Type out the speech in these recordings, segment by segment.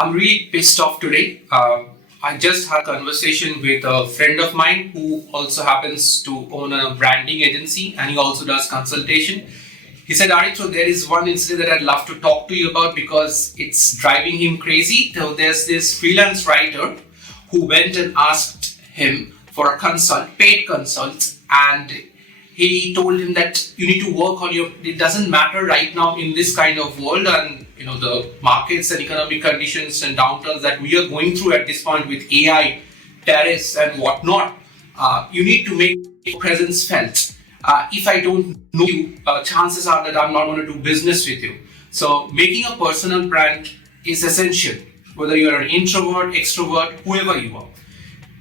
I'm really pissed off today. I just had a conversation with a friend of mine who also happens to own a branding agency and he also does consultation. He said, Arito, there is one incident that I'd love to talk to you about because it's driving him crazy. So there's this freelance writer who went and asked him for a consult, paid consult, and he told him that you need to work on your, it doesn't matter right now in this kind of world and the markets and economic conditions and downturns that we are going through at this point with AI, tariffs and whatnot. You need to make your presence felt. If I don't know you, chances are that I'm not going to do business with you. So making a personal brand is essential, whether you're an introvert, extrovert, whoever you are.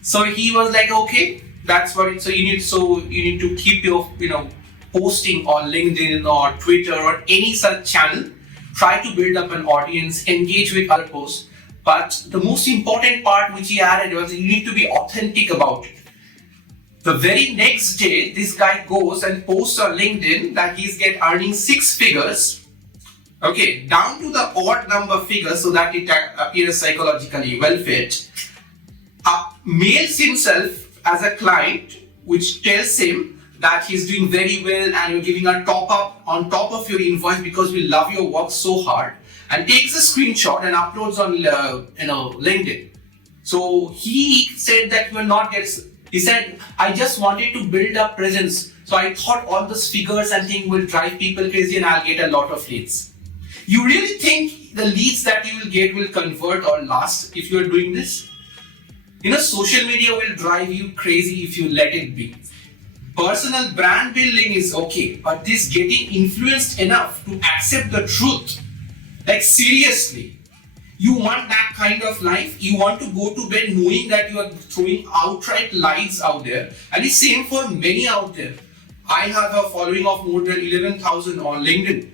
So he was like, okay, that's what it. So you need to keep your posting on LinkedIn or Twitter or any such channel. Try to build up an audience, engage with other posts. But the most important part which he added was you need to be authentic about it. The very next day, this guy goes and posts on LinkedIn that he's earning 6 figures, okay, down to the odd number figure so that it appears psychologically well fit. Mails himself as a client, which tells him that he's doing very well and you're giving a top up on top of your invoice because we love your work so hard, and takes a screenshot and uploads on LinkedIn. So he said that we're not he said, I just wanted to build up presence. So I thought all those figures and things will drive people crazy and I'll get a lot of leads. You really think the leads that you will get will convert or last if you're doing this? Social media will drive you crazy if you let it be. Personal brand building is okay, but this getting influenced enough to accept the truth, like seriously, you want that kind of life? You want to go to bed knowing that you are throwing outright lies out there, and it's same for many out there. I have a following of more than 11,000 on LinkedIn,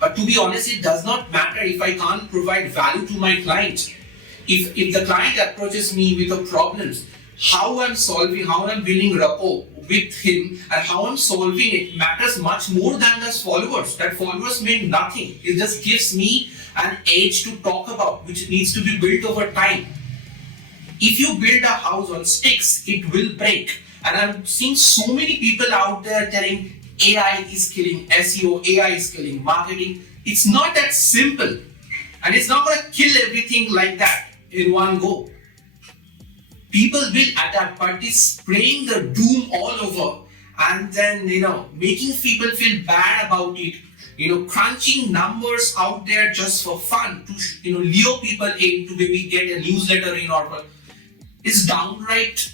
but to be honest, it does not matter if I can't provide value to my client. If the client approaches me with a problem, how I'm building rapport with him and how I'm solving it matters much more than those followers. That followers mean nothing. It just gives me an edge to talk about, which needs to be built over time. If you build a house on sticks, it will break. And I'm seeing so many people out there telling AI is killing SEO, AI is killing marketing. It's not that simple. And it's not going to kill everything like that in one go. People will adapt, but it's spraying the doom all over and then, making people feel bad about it, crunching numbers out there just for fun to, lure people in to maybe get a newsletter in order. It's downright,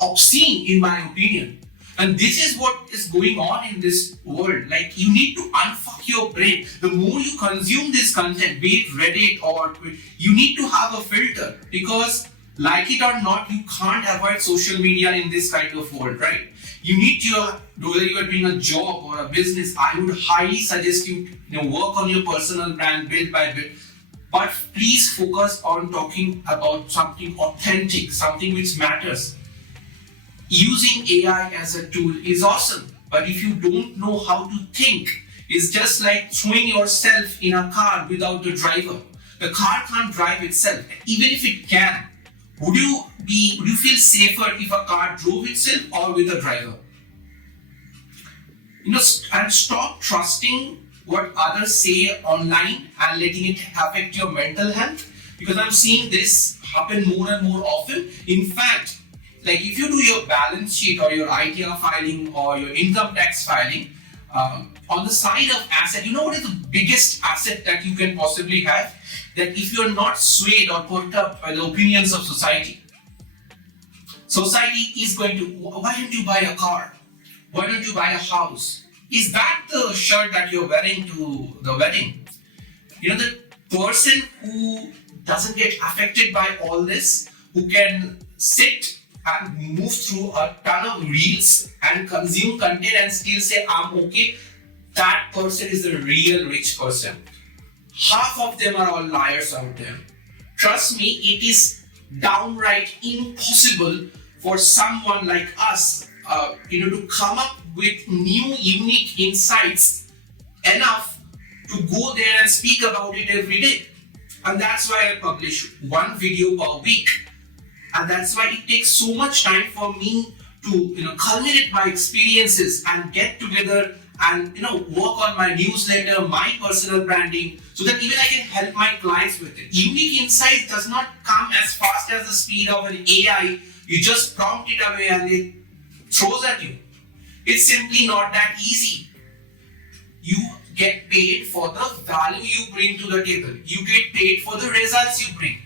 obscene in my opinion. And this is what is going on in this world. Like, you need to unfuck your brain. The more you consume this content, be it Reddit or Twitter, you need to have a filter because, like it or not, you can't avoid social media in this kind of world, right? You need to, whether you are doing a job or a business, I would highly suggest you, work on your personal brand bit by bit. But please focus on talking about something authentic, something which matters. Using AI as a tool is awesome, but if you don't know how to think, it's just like throwing yourself in a car without the driver. The car can't drive itself. Even if it can, would you feel safer if a car drove itself or with a driver? And stop trusting what others say online and letting it affect your mental health, because I'm seeing this happen more and more often. In fact, like if you do your balance sheet or your ITR filing or your income tax filing, on the side of asset, what is the biggest asset that you can possibly have? That if you're not swayed or put up by the opinions of society is going to, why don't you buy a car? Why don't you buy a house? Is that the shirt that you're wearing to the wedding? The person who doesn't get affected by all this, who can sit and move through a ton of reels and consume content and still say, I'm okay, that person is a real rich person. Half of them are all liars out there. Trust me, it is downright impossible for someone like us, to come up with new, unique insights enough to go there and speak about it every day. And that's why I publish one video per week. And that's why it takes so much time for me to culminate my experiences and get together and work on my newsletter, my personal branding, so that even I can help my clients with it. Unique insight does not come as fast as the speed of an AI. You just prompt it away and it throws at you. It's simply not that easy. You get paid for the value you bring to the table. You get paid for the results you bring.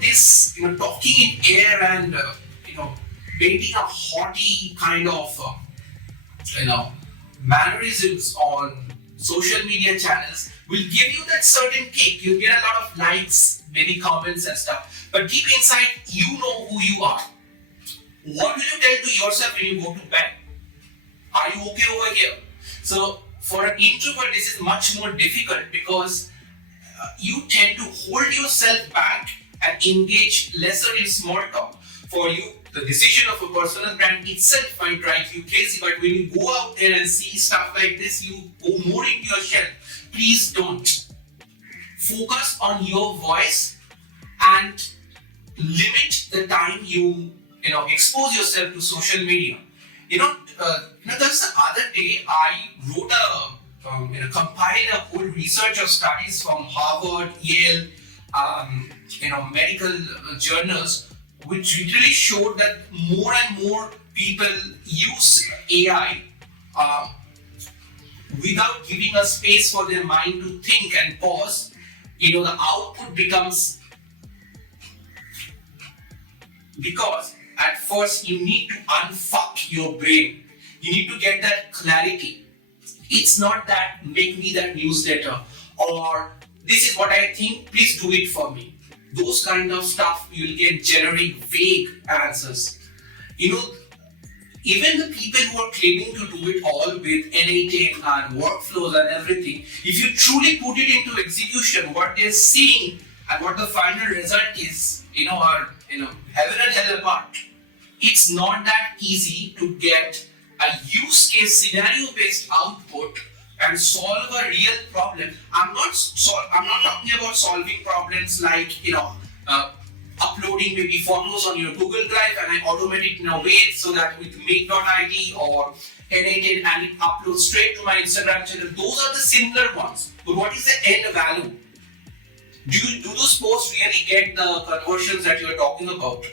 This talking in air and painting a haughty kind of mannerisms on social media channels will give you that certain kick. You'll get a lot of likes, maybe comments and stuff. But deep inside, you know who you are. What will you tell to yourself when you go to bed? Are you okay over here? So for an introvert, this is much more difficult because you tend to hold yourself back and engage lesser in small talk. For you, the decision of a personal brand itself might drive you crazy, but when you go out there and see stuff like this, you go more into your shell. Please don't. Focus on your voice and limit the time you expose yourself to social media. That's the other day I wrote compiled a whole research of studies from Harvard, Yale, medical journals, which literally showed that more and more people use AI without giving a space for their mind to think and pause. The output becomes, because at first you need to unfuck your brain. You need to get that clarity. It's not that make me that newsletter or this is what I think, please do it for me. Those kind of stuff, you'll get generic, vague answers. Even the people who are claiming to do it all with NA10 and workflows and everything, if you truly put it into execution, what they're seeing and what the final result is, are heaven and hell apart. It's not that easy to get a use case scenario based output and solve a real problem. I'm not talking about solving problems like uploading maybe photos on your Google Drive and I automate it in a way so that with make.id or NA10 and it uploads straight to my Instagram channel. Those are the simpler ones. But what is the end value? Do those posts really get the conversions that you are talking about?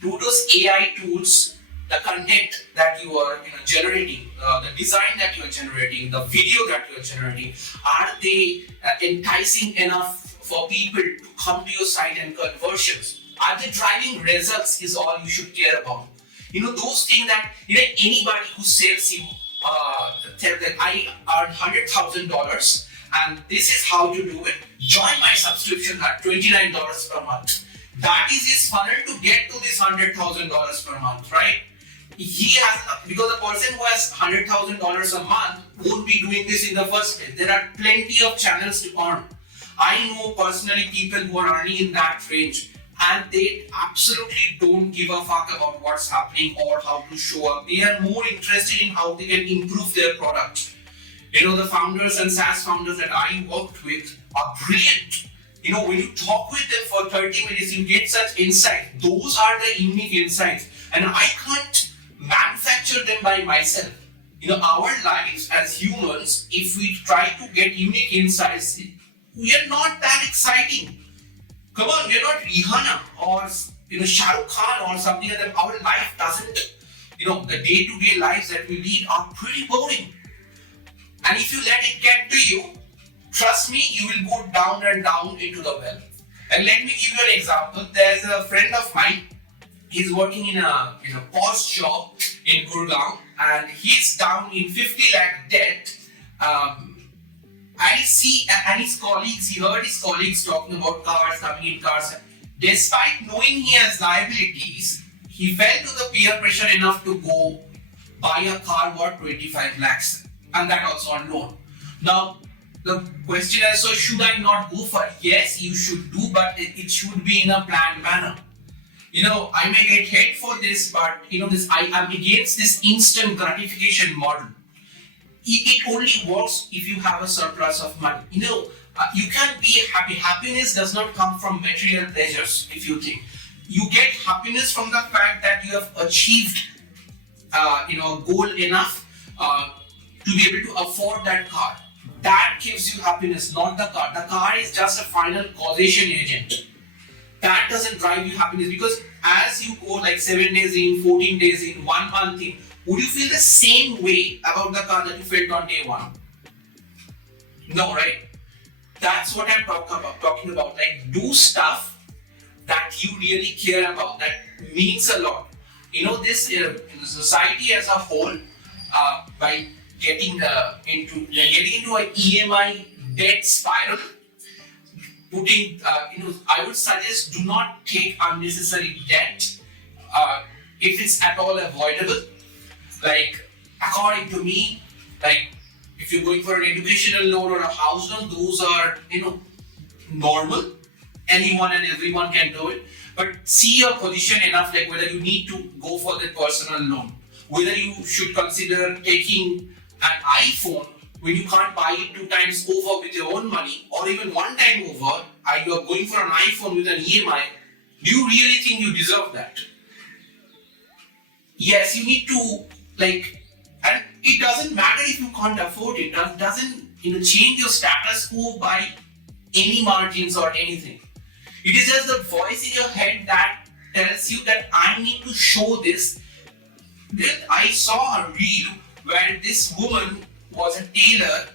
Do those AI tools, the content that you are generating, the design that you are generating, the video that you are generating, are they enticing enough for people to come to your site and conversions? Are they driving results is all you should care about. Those things that anybody who sells you tell that I earn $100,000 and this is how to do it. Join my subscription at $29 per month. That is his funnel to get to this $100,000 per month, right? He has, because the person who has $100,000 a month won't be doing this in the first place. There are plenty of channels to earn. I know personally people who are earning in that range and they absolutely don't give a fuck about what's happening or how to show up. They are more interested in how they can improve their product. The founders and SaaS founders that I worked with are brilliant. When you talk with them for 30 minutes, you get such insight. Those are the unique insights. And I can't manufacture them by myself. Our lives as humans, if we try to get unique insights, we are not that exciting. Come on, we are not Rihanna or Shah Rukh Khan or something like that. Our life doesn't, the day-to-day lives that we lead are pretty boring. And if you let it get to you, trust me, you will go down and down into the well. And let me give you an example. There's a friend of mine. He's working in a post job in Gurgaon, and he's down in 50 lakh debt. I see, and his colleagues, he heard his colleagues talking about cars, coming in cars. Despite knowing he has liabilities, he fell to the peer pressure enough to go buy a car worth 25 lakhs, and that also on loan. Now, the question is, so should I not go for it? Yes, you should do, but it should be in a planned manner. I may get hate for this, but I am against this instant gratification model. it only works if you have a surplus of money. You can be happy. Happiness does not come from material pleasures. If you think, you get happiness from the fact that you have achieved, a goal enough to be able to afford that car. That gives you happiness, not the car. The car is just a final causation agent. That doesn't drive you happiness, because as you go like 7 days in, 14 days in, 1 month in, would you feel the same way about the car that you felt on day one? No, right? That's what I'm talking about. Like, do stuff that you really care about, that means a lot. This in the society as a whole, by getting into an EMI debt spiral, I would suggest, do not take unnecessary debt if it's at all avoidable. Like, according to me, like, if you're going for an educational loan or a house loan, those are, normal. Anyone and everyone can do it. But see your position enough, like whether you need to go for the personal loan, whether you should consider taking an iPhone when you can't buy it 2 times over with your own money, or even 1 time over, and you're going for an iPhone with an EMI. Do you really think you deserve that? Yes, you need to, and it doesn't matter if you can't afford it. It doesn't change your status quo by any margins or anything. It is just the voice in your head that tells you that I need to show this. Then I saw a reel where this woman was a tailor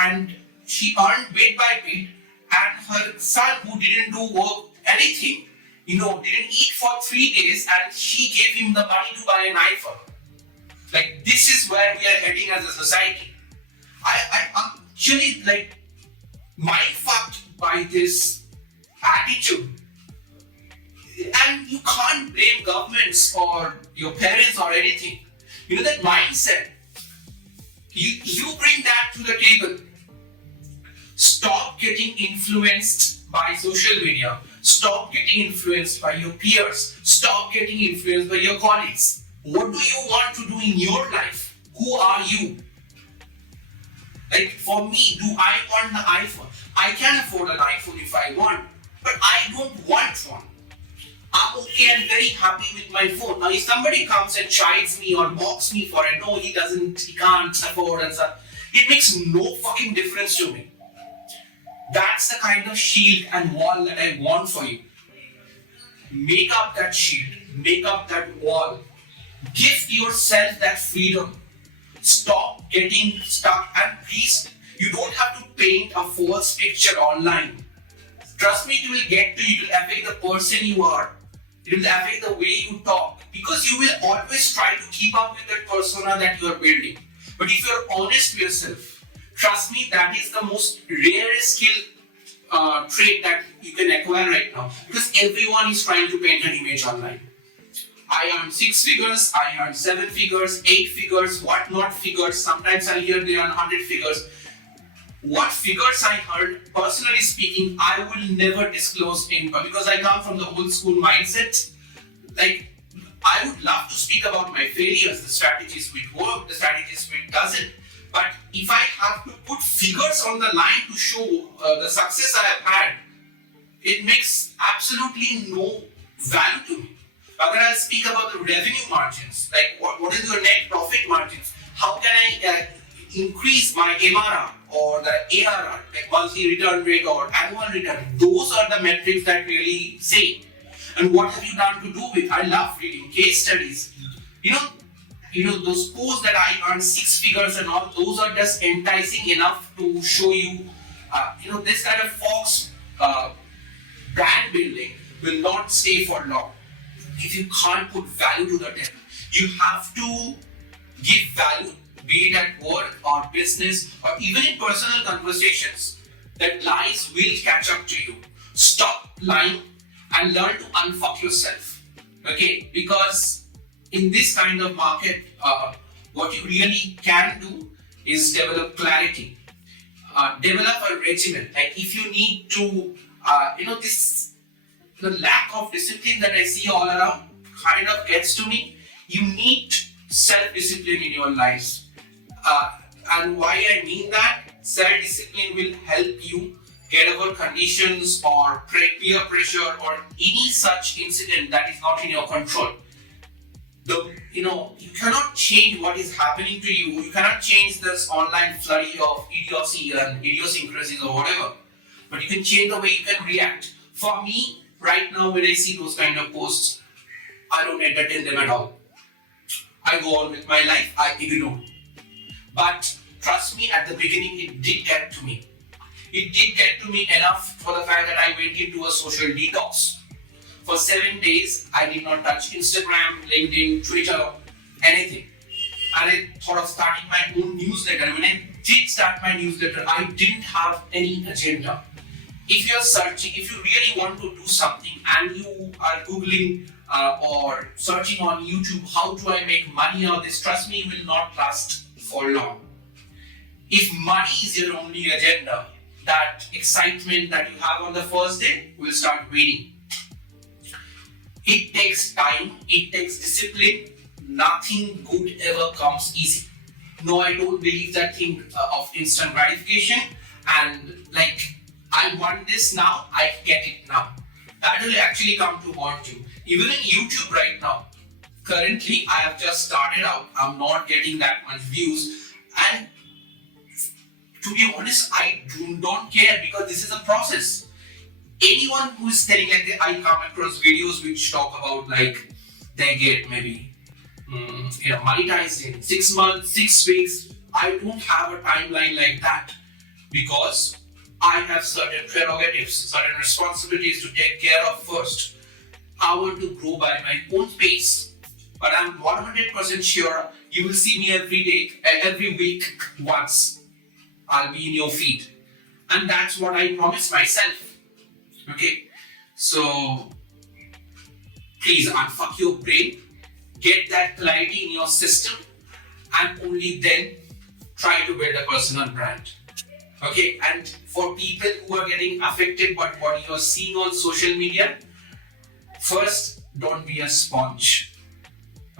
and she earned bit by bit, and her son, who didn't do work anything, didn't eat for 3 days, and she gave him the money to buy an iPhone. Like, this is where we are heading as a society. I'm actually mind-fucked by this attitude. And you can't blame governments or your parents or anything. That mindset, you bring that to the table. Stop getting influenced by social media. Stop getting influenced by your peers. Stop getting influenced by your colleagues. What do you want to do in your life? Who are you? Like, for me, do I want the iPhone? I can afford an iPhone if I want, but I don't want one. I'm okay and very happy with my phone. Now, if somebody comes and chides me or mocks me for it, no, he can't afford and stuff, it makes no fucking difference to me. That's the kind of shield and wall that I want for you. Make up that shield, make up that wall. Give yourself that freedom. Stop getting stuck, and please, you don't have to paint a false picture online. Trust me, it will get to you. It will affect the person you are. It will affect the way you talk, because you will always try to keep up with that persona that you are building. But if you are honest to yourself, trust me, that is the most rarest skill trait that you can acquire right now, because everyone is trying to paint an image online. I earn 6 figures, I earn 7 figures, 8 figures, what not figures. Sometimes I hear they earn 100 figures. What figures I heard, personally speaking, I will never disclose in public, because I come from the old school mindset. Like, I would love to speak about my failures, the strategies which work, the strategies which doesn't. But if I have to put figures on the line to show the success I have had, it makes absolutely no value to me. Rather, I'll speak about the revenue margins, like what is your net profit margins? How can I increase my MRR or the ARR, like monthly return rate or annual return? Those are the metrics that really say. And what have you done to do with? I love reading case studies. Those posts that I earn 6 figures and all, those are just enticing enough to show you, this kind of false brand building will not stay for long. If you can't put value to the table, you have to give value, be it at work or business or even in personal conversations. That lies will catch up to you. Stop lying and learn to unfuck yourself. Okay? Because in this kind of market, what you really can do is develop clarity. Develop a regimen. Like, if you need to, the lack of discipline that I see all around kind of gets to me. You need self-discipline in your lives. And why I mean that? Self-discipline will help you get over conditions or peer pressure or any such incident that is not in your control. You cannot change what is happening to you. You cannot change this online flurry of idiocy and idiosyncrasies or whatever. But you can change the way you can react. For me, right now, when I see those kind of posts, I don't entertain them at all. I go on with my life, I ignore. But trust me, at the beginning, it did get to me. It did get to me enough for the fact that I went into a social detox. For 7 days, I did not touch Instagram, LinkedIn, Twitter, anything. And I thought of starting my own newsletter. When I did start my newsletter, I didn't have any agenda. If you're searching, if you really want to do something and you are Googling or searching on YouTube, how do I make money out of this? Trust me, it will not last for long. If money is your only agenda, that excitement that you have on the first day will start waning. It takes time, it takes discipline. Nothing good ever comes easy. No, I don't believe that thing of instant gratification and like, I want this now, I get it now. That will actually come to haunt you. Even in YouTube right now, currently I have just started out, I'm not getting that much views, and to be honest, I don't care because this is a process. Anyone who is telling, like, I come across videos which talk about like they get maybe monetized in 6 months, 6 weeks. I don't have a timeline like that because I have certain prerogatives, certain responsibilities to take care of first. I want to grow by my own pace, but I'm 100% sure you will see me every day, every week once. I'll be in your feed, and that's what I promise myself. Okay, so please unfuck your brain, get that clarity in your system, and only then try to build a personal brand. Okay, and for people who are getting affected by what you're seeing on social media, first, don't be a sponge.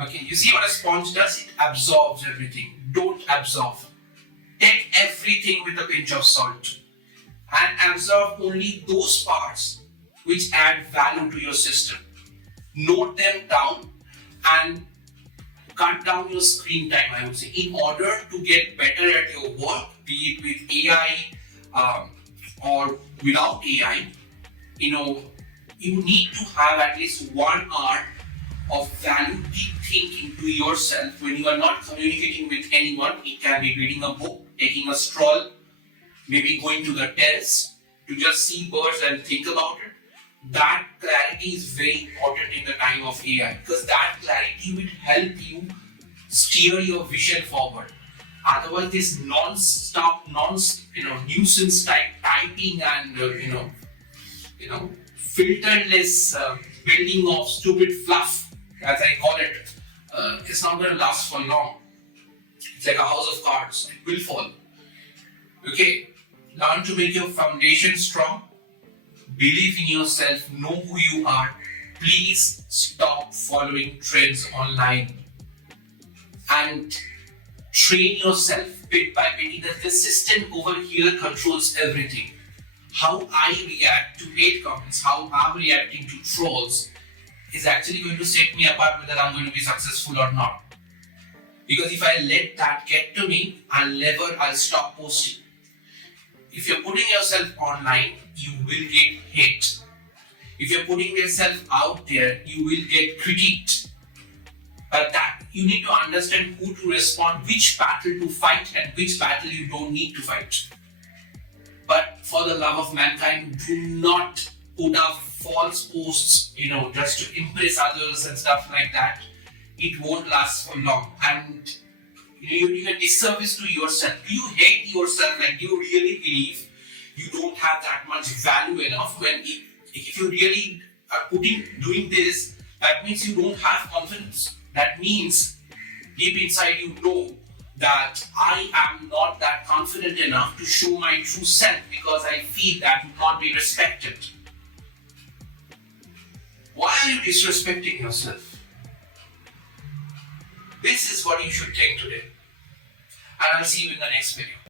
Okay, you see what a sponge does? It absorbs everything. Don't absorb. Take everything with a pinch of salt and absorb only those parts which add value to your system. Note them down and cut down your screen time, I would say, in order to get better at your work, be it with AI or without AI. You need to have at least 1 hour of value deep thinking to yourself when you are not communicating with anyone. It can be reading a book, taking a stroll, maybe going to the terrace to just see birds and think about it. That clarity is very important in the time of AI because that clarity will help you steer your vision forward. Otherwise, this non-stop, nuisance type typing and filterless building of stupid fluff, as I call it, it's not going to last for long. It's like a house of cards; it will fall. Okay, learn to make your foundation strong. Believe in yourself, know who you are. Please stop following trends online and train yourself bit by bit. The system over here controls everything. How I react to hate comments, how I'm reacting to trolls is actually going to set me apart whether I'm going to be successful or not. Because if I let that get to me, I'll stop posting. If you're putting yourself online, you will get hate. If you're putting yourself out there, you will get critiqued. But that you need to understand who to respond, which battle to fight, and which battle you don't need to fight. But for the love of mankind, do not put up false posts, just to impress others and stuff like that. It won't last for long. And you a disservice to yourself. Do you hate yourself? Like, do you really believe you don't have that much value enough? When if you really are doing this, that means you don't have confidence. That means deep inside you know that I am not that confident enough to show my true self because I feel that will not be respected. Why are you disrespecting yourself? This is what you should think today. and I'll see you in the next video.